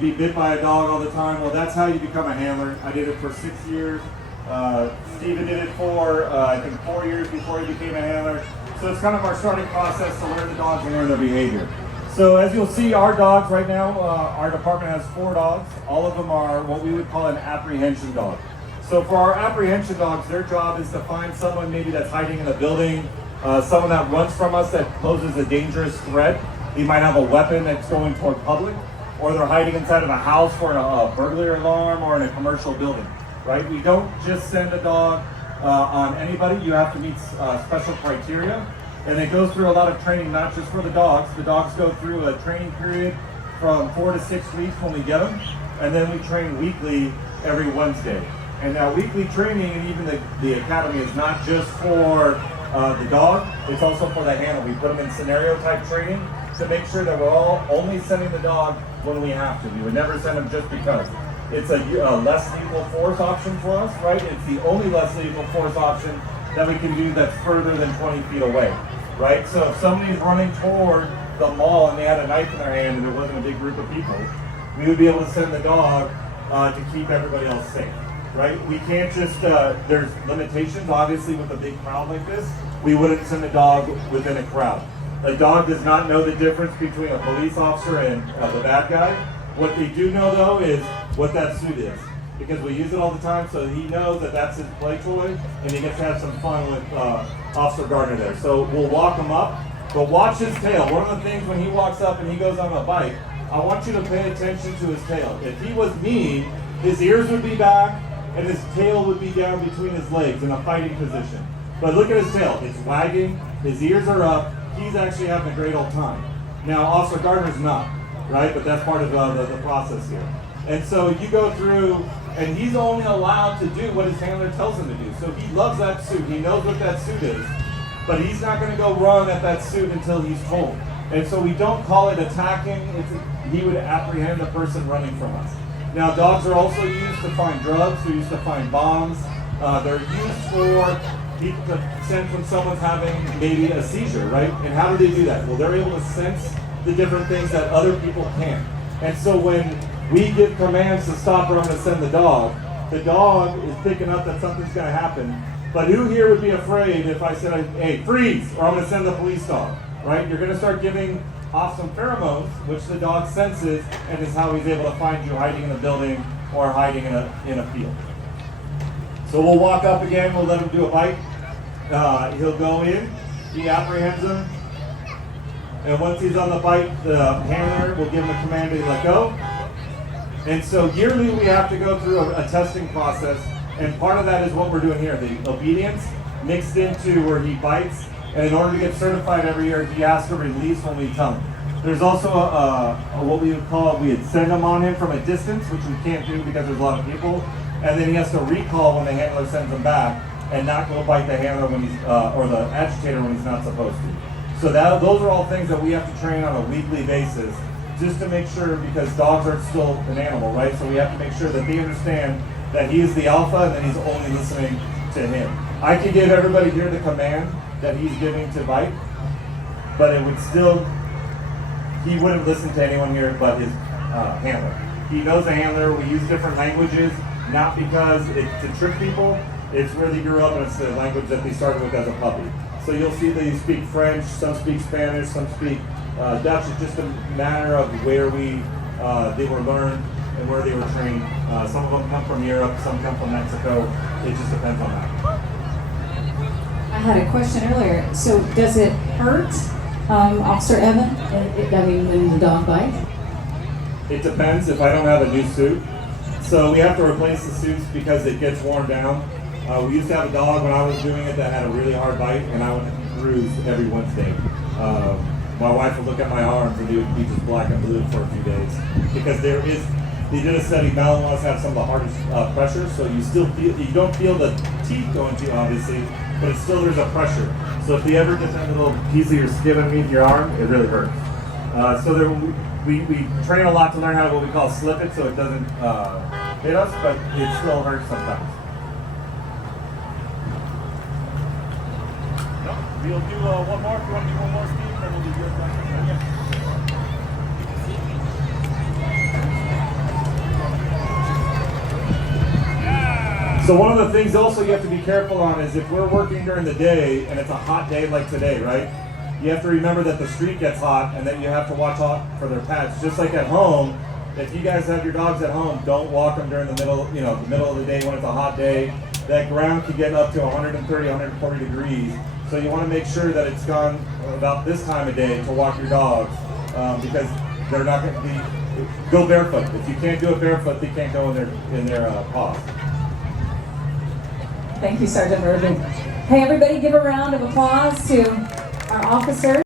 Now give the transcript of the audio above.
Be bit by a dog all the time. Well, that's how you become a handler. I did it for 6 years. Steven did it for, I think, 4 years before he became a handler. So it's kind of our starting process to learn the dogs and learn their behavior. So as you'll see, our dogs right now, our department has 4 dogs. All of them are what we would call an apprehension dog. So for our apprehension dogs, their job is to find someone maybe that's hiding in a building, someone that runs from us that poses a dangerous threat. He might have a weapon that's going toward public, or they're hiding inside of a house for a burglary alarm or in a commercial building, right? We don't just send a dog on anybody. You have to meet special criteria, and it goes through a lot of training, not just for the dogs. The dogs go through a training period from 4 to 6 weeks when we get them, and then we train weekly every Wednesday. And now weekly training and even the academy is not just for the dog, it's also for the handler. We put them in scenario type training to make sure that we're all only sending the dog when we have to. We would never send them just because. It's a less lethal force option for us, right? It's the only less lethal force option that we can do that's further than 20 feet away, right? So if somebody's running toward the mall and they had a knife in their hand and there wasn't a big group of people, we would be able to send the dog to keep everybody else safe, right? We can't just, there's limitations, obviously, with a big crowd like this. We wouldn't send a dog within a crowd. A dog does not know the difference between a police officer and the bad guy. What they do know, though, is what that suit is, because we use it all the time, so he knows that that's his play toy, and he gets to have some fun with Officer Gardner there. So we'll walk him up, but watch his tail. One of the things when he walks up and he goes on a bite, I want you to pay attention to his tail. If he was me, his ears would be back, and his tail would be down between his legs in a fighting position. But look at his tail. It's wagging, his ears are up, he's actually having a great old time. Now, Officer Gardner's not, right? But that's part of the process here. And so you go through, and he's only allowed to do what his handler tells him to do. So he loves that suit. He knows what that suit is, but he's not going to go run at that suit until he's told. And so we don't call it attacking. He would apprehend the person running from us. Now, dogs are also used to find drugs. They're used to find bombs. They're used for people to sense when someone's having maybe a seizure, right? And how do they do that? Well, they're able to sense the different things that other people can't. And so when we give commands to stop or I'm going to send the dog is picking up that something's going to happen. But who here would be afraid if I said, hey, freeze, or I'm going to send the police dog, right? You're going to start giving off some pheromones, which the dog senses, and is how he's able to find you hiding in a building or hiding in a field. So we'll walk up again, we'll let him do a bite. He'll go in, he apprehends him, and once he's on the bite, the handler will give him a command to let go. And so yearly we have to go through a testing process, and part of that is what we're doing here, the obedience mixed into where he bites, and in order to get certified every year, he has to release when we tell him. There's also what we would call, we would send him on him from a distance, which we can't do because there's a lot of people, and then he has to recall when the handler sends him back, and not go bite the handler when he's, or the agitator when he's not supposed to. So those are all things that we have to train on a weekly basis, just to make sure, because dogs are still an animal, right? So we have to make sure that they understand that he is the alpha and that he's only listening to him. I can give everybody here the command that he's giving to bite, but it would still, he wouldn't listen to anyone here but his handler. He knows the handler. We use different languages, not because it's to trick people, it's where they grew up and it's the language that they started with as a puppy. So you'll see they speak French, some speak Spanish, some speak Dutch. It's just a matter of where they were learned and where they were trained. Some of them come from Europe, some come from Mexico. It just depends on that. I had a question earlier. So does it hurt, Officer Evan, when the dog bites? It depends if I don't have a new suit. So we have to replace the suits because it gets worn down. We used to have a dog when I was doing it that had a really hard bite, and I went bruise every Wednesday. My wife would look at my arms and they would be just black and blue for a few days. Because they did a study, Malinois have some of the hardest pressure, so you don't feel the teeth going to you, obviously, but it's still, there's a pressure. So if you ever get that little piece of your skin underneath your arm, it really hurts. We train a lot to learn how to what we call slip it so it doesn't hit us, but it still hurts sometimes. We'll do one more. If you want to do one more, Steve, then we'll do yours back. So one of the things also you have to be careful on is if we're working during the day and it's a hot day like today, right? You have to remember that the street gets hot and that you have to watch out for their pads. Just like at home, if you guys have your dogs at home, don't walk them during the middle of the day when it's a hot day. That ground can get up to 130, 140 degrees. So you want to make sure that it's gone about this time of day to walk your dogs because they're not going to be, go barefoot. If you can't do it barefoot, they can't go in their paws. Thank you, Sergeant Irving. Hey, everybody, give a round of applause to our officers.